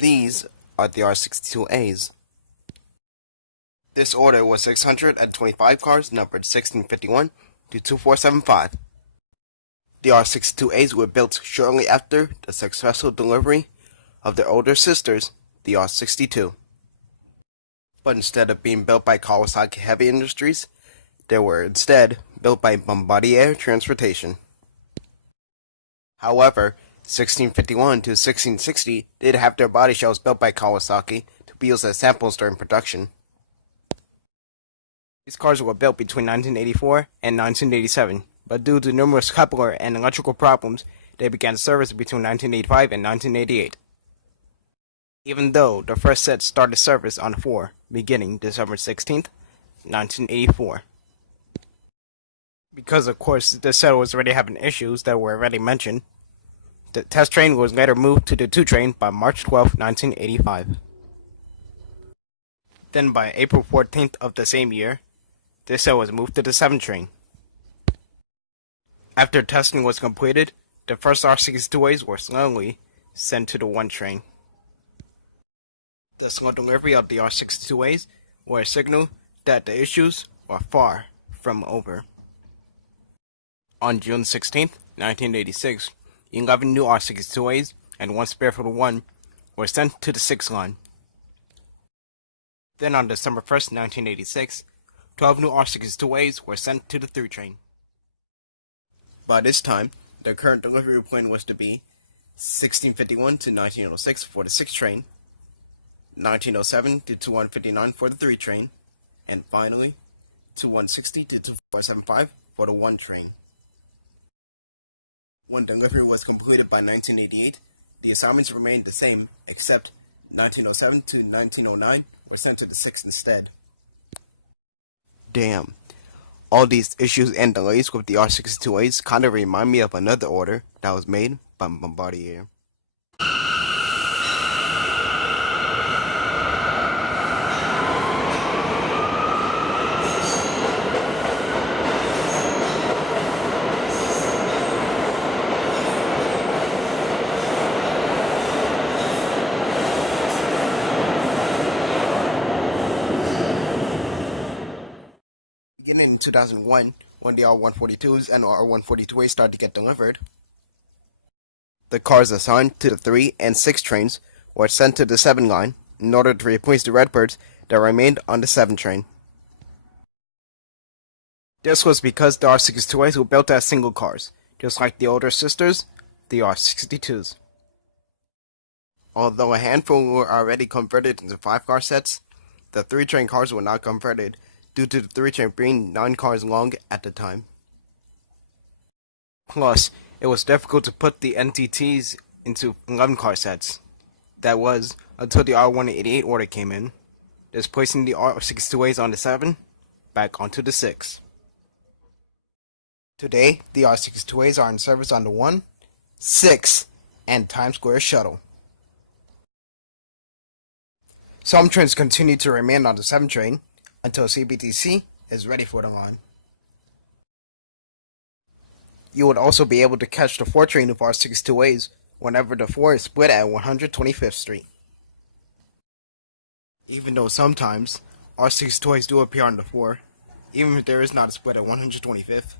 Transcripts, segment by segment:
These are the R62As. This order was 625 cars numbered 1651 to 2475. The R62As were built shortly after the successful delivery of their older sisters, the R62. But instead of being built by Kawasaki Heavy Industries, they were instead built by Bombardier Transportation. However, 1651 to 1660 did have their body shells built by Kawasaki to be used as samples during production. These cars were built between 1984 and 1987, but due to numerous coupler and electrical problems, they began service between 1985 and 1988. Even though the first set started service on 4, beginning December 16th, 1984. Because of course the set was already having issues that were already mentioned, the test train was later moved to the 2 train by March 12, 1985. Then by April 14th of the same year, this set was moved to the 7 train. After testing was completed, the first R62As were slowly sent to the 1 train. The slow delivery of the R62As were a signal that the issues were far from over. On June 16, 1986, 11 new R62As and 1 spare for the 1 were sent to the 6 line. Then on December 1, 1986, 12 new R62As were sent to the 3 train. By this time, the current delivery plan was to be 1651 to 1906 for the 6 train, 1907 to 2159 for the 3 train, and finally, 2160 to 2475 for the 1 train. When delivery was completed by 1988, the assignments remained the same, except 1907 to 1909 were sent to the 6 instead. Damn. All these issues and delays with the R62As kinda remind me of another order that was made by Bombardier. Beginning in 2001, when the R142s and R142As started to get delivered, the cars assigned to the 3 and 6 trains were sent to the 7 line in order to replace the Redbirds that remained on the 7 train. This was because the R62As were built as single cars, just like the older sisters, the R62s. Although a handful were already converted into 5-car sets, the 3 train cars were not converted due to the 3 train being 9 cars long at the time. Plus, it was difficult to put the NTTs into 11-car sets. That was, until the R188 order came in, displacing the R62As on the 7, back onto the 6. Today, the R62As are in service on the 1, 6, and Times Square shuttle. Some trains continue to remain on the 7 train, until CBTC is ready for the line. You would also be able to catch the 4 train of R62As whenever the 4 is split at 125th Street. Even though sometimes R62As do appear on the 4, even if there is not a split at 125th.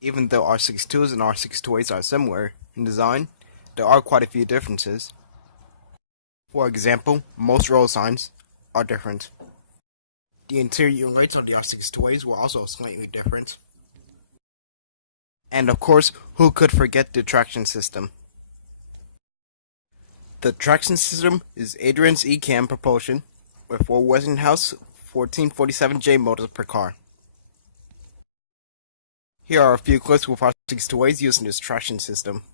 Even though R62s and R62As are similar in design, there are quite a few differences. For example, most roll signs are different. The interior lights on the R62As were also slightly different. And of course, who could forget the traction system? The traction system is Adrian's eCam propulsion with 4 Westinghouse 1447J motors per car. Here are a few clips with R62As using this traction system.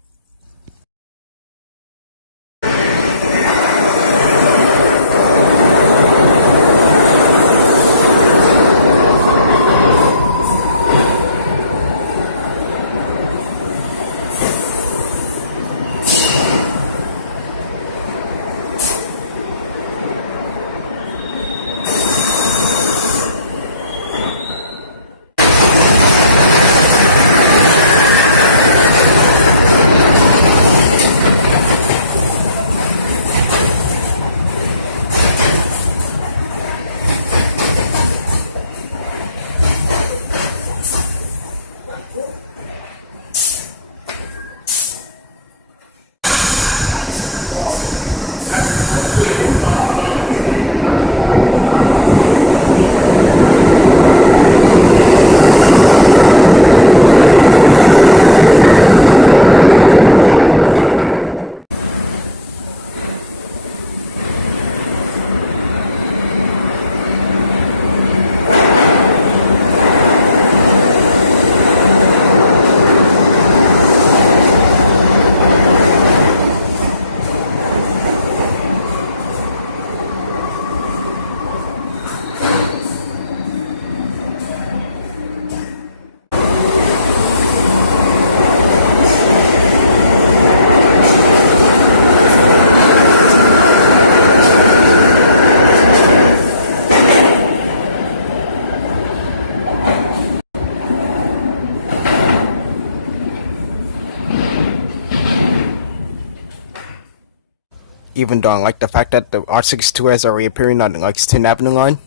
Even though I like the fact that the R62As are reappearing on the Lexington Avenue line,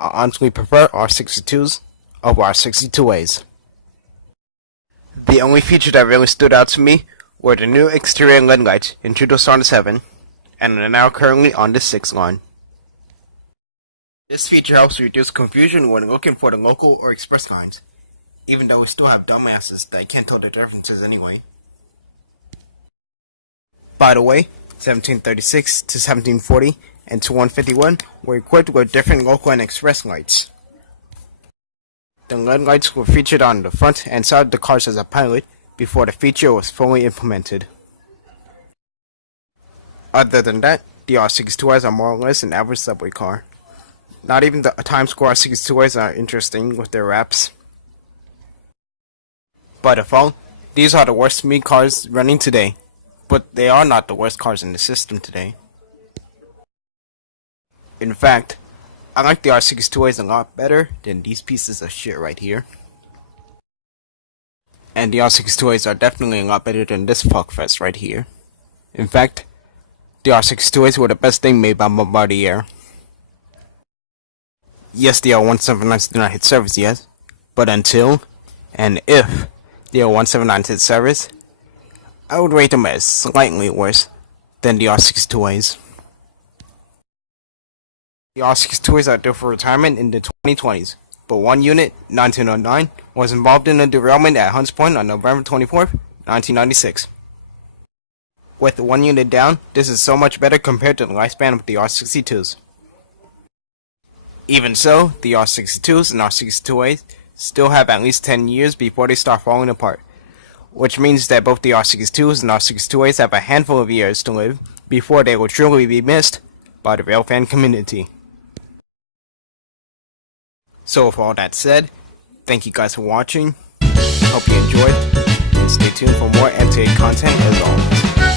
I honestly prefer R62s over R62As. The only feature that really stood out to me were the new exterior LED lights introduced on the 7 and are now currently on the 6 line. This feature helps reduce confusion when looking for the local or express lines, even though we still have dumbasses that can't tell the differences anyway. By the way, 1736 to 1740 and to 151 were equipped with different local and express lights. The LED lights were featured on the front and side of the cars as a pilot before the feature was fully implemented. Other than that, the R62As are more or less an average subway car. Not even the Times Square R62As are interesting with their wraps. By default, these are the worst to me cars running today, but they are not the worst cars in the system today. In fact, I like the R62As a lot better than these pieces of shit right here. And the R62As are definitely a lot better than this fuckfest right here. In fact, the R62As were the best thing made by Bombardier. Yes, the R179s do not hit service yet, but until, and if, the R179s hit service, I would rate them as slightly worse than the R62As. The R62As are due for retirement in the 2020s, but one unit, 1909, was involved in a derailment at Hunts Point on November 24th, 1996. With one unit down, this is so much better compared to the lifespan of the R62s. Even so, the R62s and R62As still have at least 10 years before they start falling apart, which means that both the R62s and R62As have a handful of years to live before they will truly be missed by the railfan community. So with all that said, thank you guys for watching, hope you enjoyed, and stay tuned for more MTA content as always.